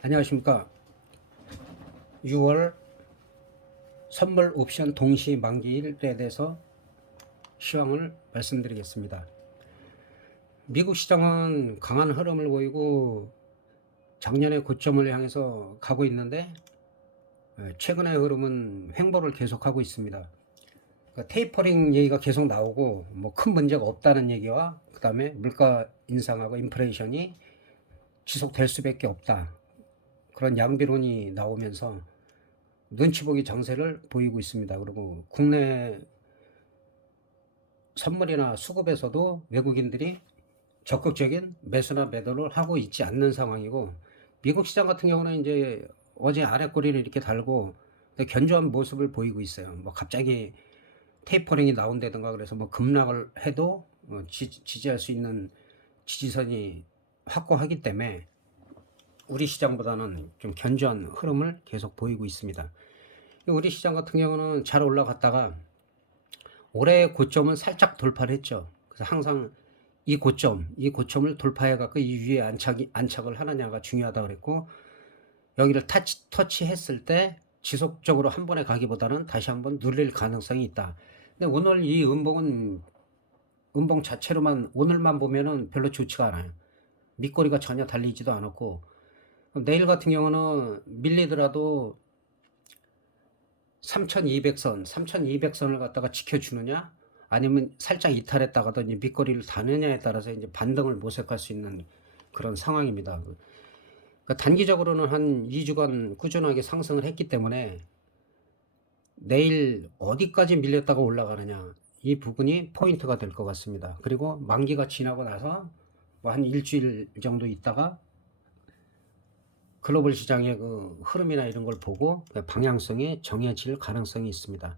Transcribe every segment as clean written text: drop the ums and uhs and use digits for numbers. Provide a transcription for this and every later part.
안녕하십니까. 6월 선물 옵션 동시 만기일에 대해서 시황을 말씀드리겠습니다. 미국 시장은 강한 흐름을 보이고 작년의 고점을 향해서 가고 있는데 최근의 흐름은 횡보를 계속하고 있습니다. 그러니까 테이퍼링 얘기가 계속 나오고 뭐 큰 문제가 없다는 얘기와 그 다음에 물가 인상하고 인플레이션이 지속될 수밖에 없다. 그런 양비론이 나오면서 눈치 보기 장세를 보이고 있습니다. 그리고 국내 선물이나 수급에서도 외국인들이 적극적인 매수나 매도를 하고 있지 않는 상황이고, 미국 시장 같은 경우는 이제 어제 아랫꼬리를 이렇게 달고 견조한 모습을 보이고 있어요. 뭐 갑자기 테이퍼링이 나온다든가 그래서 뭐 급락을 해도 지지할 수 있는 지지선이 확고하기 때문에 우리 시장보다는 좀 견조한 흐름을 계속 보이고 있습니다. 우리 시장 같은 경우는 잘 올라갔다가 올해의 고점은 살짝 돌파를 했죠. 그래서 항상 이 고점을 돌파해 갖고 이 위에 안착을 하느냐가 중요하다 그랬고, 여기를 터치했을 때 지속적으로 한 번에 가기보다는 다시 한번 눌릴 가능성이 있다. 근데 오늘 이 음봉 자체로만 오늘만 보면은 별로 좋지가 않아요. 밑거리가 전혀 달리지도 않았고, 내일 같은 경우는 밀리더라도 3200선을 갖다가 지켜주느냐, 아니면 살짝 이탈했다가도 이제 밑거리를 다느냐에 따라서 이제 반등을 모색할 수 있는 그런 상황입니다. 그러니까 단기적으로는 한 2주간 꾸준하게 상승을 했기 때문에 내일 어디까지 밀렸다가 올라가느냐, 이 부분이 포인트가 될 것 같습니다. 그리고 만기가 지나고 나서 뭐 한 일주일 정도 있다가 글로벌 시장의 그 흐름이나 이런 걸 보고 방향성이 정해질 가능성이 있습니다.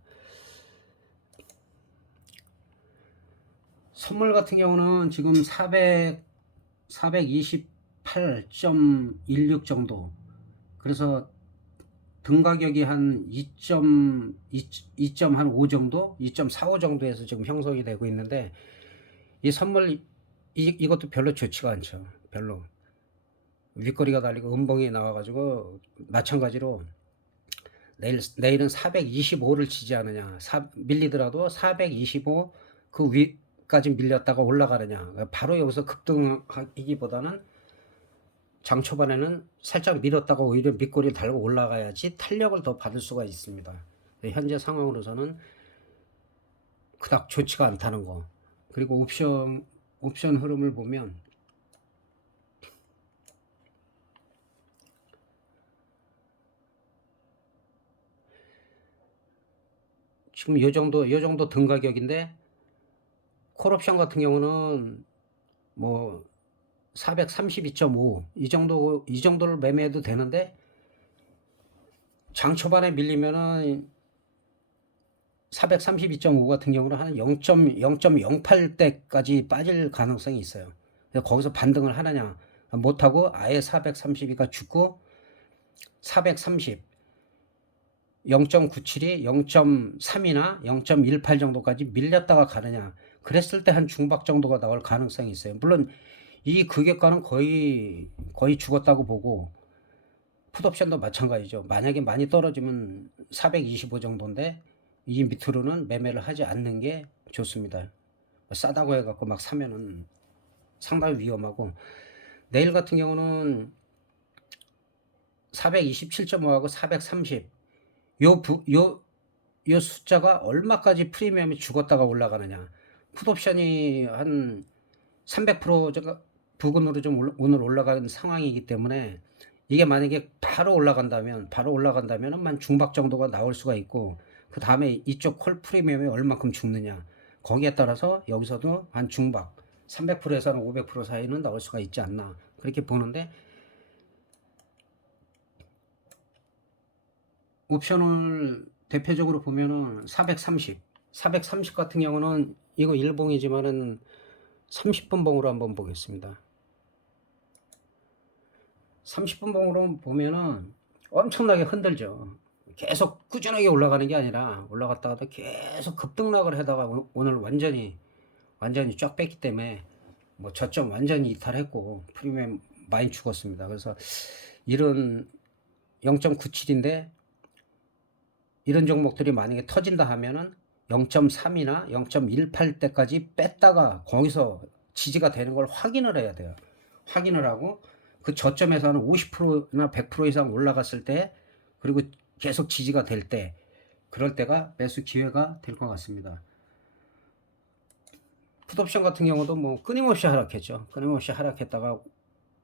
선물 같은 경우는 지금 428.16 정도. 그래서 등 가격이 한 2.5 정도, 2.45 정도에서 지금 형성이 되고 있는데, 이 선물 이것도 별로 좋지가 않죠. 별로 윗거리가 달리고 음봉이 나와가지고 마찬가지로 내일은 425를 지지하느냐, 밀리더라도 425 그 위까지 밀렸다가 올라가느냐, 바로 여기서 급등하기보다는 장 초반에는 살짝 밀었다가 오히려 밑거리를 달고 올라가야지 탄력을 더 받을 수가 있습니다. 현재 상황으로서는 그닥 좋지가 않다는 거. 그리고 옵션 흐름을 보면 지금 요 정도 등 가격인데, 콜옵션 같은 경우는 뭐 432.5 이 정도를 매매해도 되는데, 장 초반에 밀리면은 432.5 같은 경우는 한 0.08대까지 빠질 가능성이 있어요. 거기서 반등을 하느냐 못하고 아예 432가 죽고 430 0.97이 0.3이나 0.18 정도까지 밀렸다가 가느냐, 그랬을 때 한 중박 정도가 나올 가능성이 있어요. 물론 이 금액가는 거의 죽었다고 보고, 풋옵션도 마찬가지죠. 만약에 많이 떨어지면 425 정도인데 이 밑으로는 매매를 하지 않는 게 좋습니다. 싸다고 해갖고 막 사면은 상당히 위험하고, 내일 같은 경우는 427.5하고 430, 요 숫자가 얼마까지 프리미엄이 죽었다가 올라가느냐. 풋옵션이 한 300% 부근으로 좀 오늘 올라가는 상황이기 때문에, 이게 만약에 바로 올라간다면 만 중박 정도가 나올 수가 있고, 그 다음에 이쪽 콜 프리미엄이 얼마큼 죽느냐, 거기에 따라서 여기서도 한 중박 300%에서 한 500% 사이는 나올 수가 있지 않나, 그렇게 보는데, 옵션을 대표적으로 보면은 430 같은 경우는 이거 일봉이지만은 30분 봉으로 한번 보겠습니다. 30분 봉으로 보면은 엄청나게 흔들죠. 계속 꾸준하게 올라가는 게 아니라 올라갔다가도 계속 급등락을 하다가 오늘 완전히 쫙 뺐기 때문에 뭐 저점 완전히 이탈했고 프리미엄 많이 죽었습니다. 그래서 이런 0.97인데 이런 종목들이 만약에 터진다 하면은 0.3이나 0.18대까지 뺐다가 거기서 지지가 되는 걸 확인을 해야 돼요. 확인을 하고 그 저점에서는 50%나 100% 이상 올라갔을 때, 그리고 계속 지지가 될 때, 그럴 때가 매수 기회가 될 것 같습니다. 풋옵션 같은 경우도 뭐 끊임없이 하락했죠. 끊임없이 하락했다가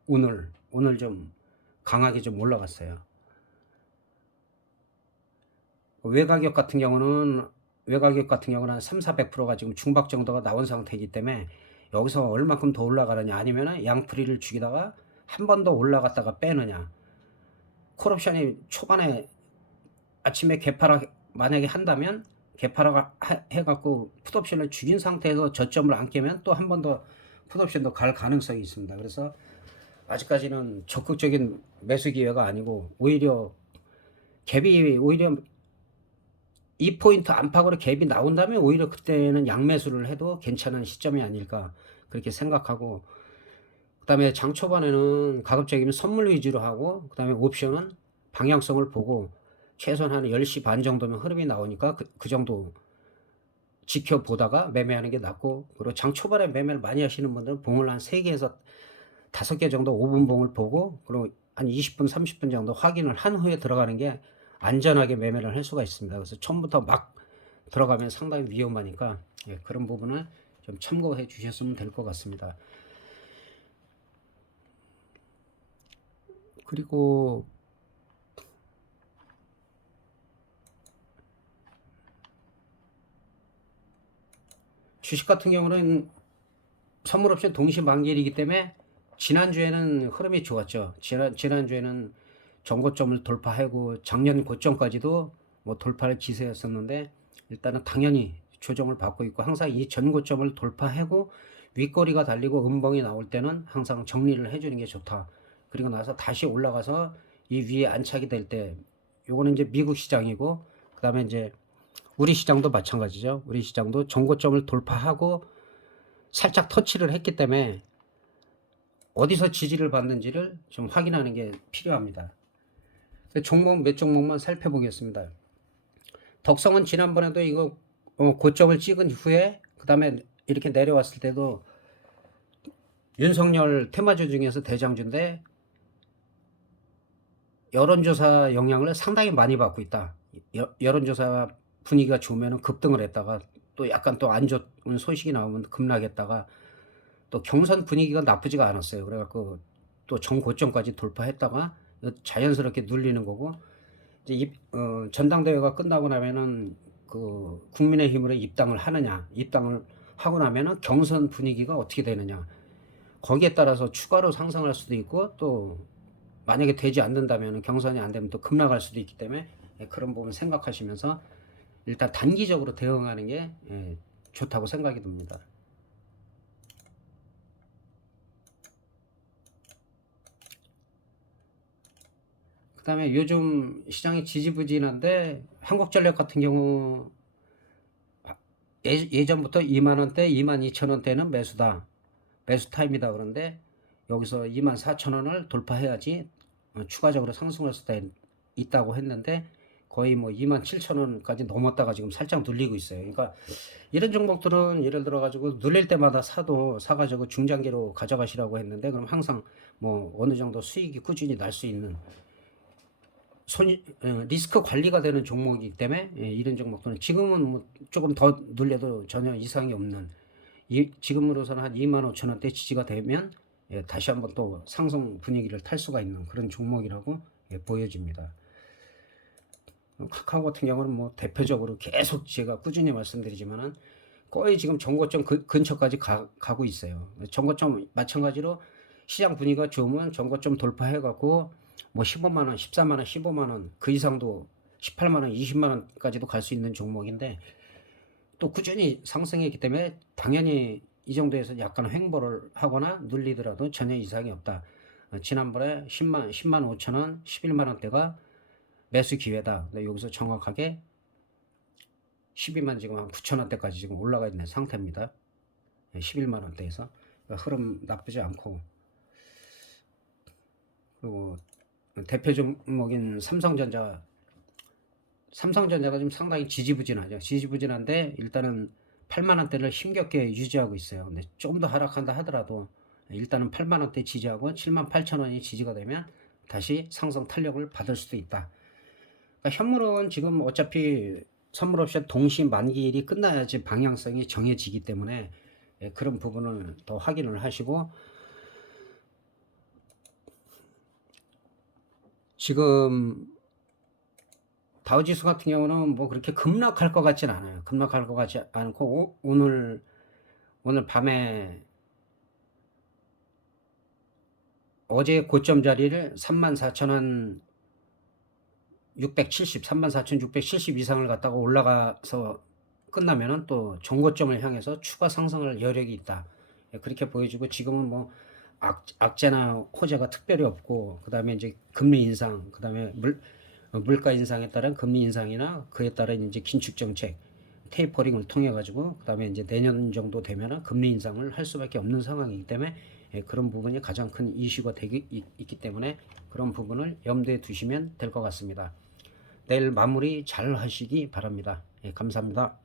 오늘 좀 강하게 좀 올라갔어요. 외가격 같은 경우는 한 3,400%가 지금 중박 정도가 나온 상태이기 때문에 여기서 얼마큼 더 올라가느냐, 아니면 양풀이를 죽이다가 한 번 더 올라갔다가 빼느냐. 콜옵션이 초반에 아침에 개파락 만약에 한다면 개파락 해갖고 풋옵션을 죽인 상태에서 저점을 안 깨면 또 한 번 더 풋옵션도 갈 가능성이 있습니다. 그래서 아직까지는 적극적인 매수 기회가 아니고 오히려 갭이 오히려 2포인트 안팎으로 갭이 나온다면 오히려 그때는 양매수를 해도 괜찮은 시점이 아닐까 그렇게 생각하고, 그 다음에 장 초반에는 가급적이면 선물 위주로 하고, 그 다음에 옵션은 방향성을 보고 최소한 한 10시 반 정도면 흐름이 나오니까 그 정도 지켜보다가 매매하는 게 낫고, 그리고 장 초반에 매매를 많이 하시는 분들은 봉을 한 3개에서 5개 정도 5분 봉을 보고, 그리고 한 20분 30분 정도 확인을 한 후에 들어가는 게 안전하게 매매를 할 수가 있습니다. 그래서 처음부터 막 들어가면 상당히 위험하니까 그런 부분을 좀 참고해 주셨으면 될 것 같습니다. 그리고 주식 같은 경우는 선물옵션 동시 만기일이기 때문에 지난주에는 흐름이 좋았죠. 지난주에는 전고점을 돌파하고 작년 고점까지도 뭐 돌파할 기세였었는데, 일단은 당연히 조정을 받고 있고, 항상 이 전고점을 돌파하고 윗꼬리가 달리고 음봉이 나올 때는 항상 정리를 해주는 게 좋다. 그리고 나서 다시 올라가서 이 위에 안착이 될 때, 요거는 이제 미국 시장이고, 그 다음에 이제 우리 시장도 마찬가지죠. 우리 시장도 전고점을 돌파하고 살짝 터치를 했기 때문에 어디서 지지를 받는지를 좀 확인하는 게 필요합니다. 종목 몇 종목만 살펴보겠습니다. 덕성은 지난번에도 이거 고점을 찍은 후에 그 다음에 이렇게 내려왔을 때도 윤석열 테마주 중에서 대장주인데 여론조사 영향을 상당히 많이 받고 있다. 여론조사 분위기가 좋으면 급등을 했다가 또 약간 또 안 좋은 소식이 나오면 급락했다가 또 경선 분위기가 나쁘지가 않았어요. 그래갖고 또 정고점까지 돌파했다가 자연스럽게 눌리는 거고, 이제 전당대회가 끝나고 나면은 그 국민의힘으로 입당을 하느냐, 입당을 하고 나면은 경선 분위기가 어떻게 되느냐, 거기에 따라서 추가로 상승할 수도 있고, 또 만약에 되지 않는다면 경선이 안 되면 또 급락할 수도 있기 때문에 그런 부분 생각하시면서 일단 단기적으로 대응하는 게 좋다고 생각이 듭니다. 그 다음에 요즘 시장이 지지부진한데 한국전력 같은 경우 예전부터 2만원대 22,000원대는 매수 타임이다. 그런데 여기서 24,000원을 돌파해야지 추가적으로 상승할 수도 있다고 했는데 거의 뭐 27,000원까지 넘었다가 지금 살짝 눌리고 있어요. 그러니까 이런 종목들은 예를 들어 가지고 눌릴 때마다 사가지고 중장기로 가져가시라고 했는데, 그럼 항상 뭐 어느 정도 수익이 꾸준히 날 수 있는 리스크 관리가 되는 종목이기 때문에 이런 종목들은 지금은 뭐 조금 더 눌려도 전혀 이상이 없는, 지금으로서는 한 25,000원대 지지가 되면 다시 한번 또 상승 분위기를 탈 수가 있는 그런 종목이라고 보여집니다. 카카오 같은 경우는 뭐 대표적으로 계속 제가 꾸준히 말씀드리지만은 거의 지금 정고점 근처까지 가고 있어요. 정고점 마찬가지로 시장 분위기가 좋으면 정고점 돌파해갖고 뭐 15만원, 14만원, 15만원 그 이상도 18만원, 20만원까지도 갈 수 있는 종목인데 또 꾸준히 상승했기 때문에 당연히 이 정도에서 약간 횡보를 하거나 눌리더라도 전혀 이상이 없다. 지난번에 10만 5천원, 11만원대가 매수 기회다. 여기서 정확하게 12만 지금 한 9천원대까지 지금 올라가 있는 상태입니다. 11만원대에서 흐름 나쁘지 않고, 그리고 대표 종목인 삼성전자가 지금 상당히 지지부진하죠. 지지부진한데 일단은 8만 원대를 힘겹게 유지하고 있어요. 근데 좀 더 하락한다 하더라도 일단은 8만 원대 지지하고 7만 8천 원이 지지가 되면 다시 상승 탄력을 받을 수도 있다. 그러니까 현물은 지금 어차피 선물옵션 동시 만기일이 끝나야지 방향성이 정해지기 때문에 그런 부분을 더 확인을 하시고, 지금 다우지수 같은 경우는 뭐 그렇게 급락할 것 같진 않아요. 급락할 것 같지 않고 오늘 밤에 어제 고점 자리를 34,670, 34,670 이상을 갖다가 올라가서 끝나면은 또 정고점을 향해서 추가 상승할 여력이 있다. 그렇게 보여지고, 지금은 뭐 악재나 호재가 특별히 없고, 그 다음에 이제 금리 인상, 그 다음에 물가 인상에 따른 금리 인상이나 그에 따른 이제 긴축 정책, 테이퍼링을 통해 가지고, 그 다음에 이제 내년 정도 되면은 금리 인상을 할 수밖에 없는 상황이기 때문에 그런 부분이 가장 큰 이슈가 있기 때문에 그런 부분을 염두에 두시면 될 것 같습니다. 내일 마무리 잘 하시기 바랍니다. 감사합니다.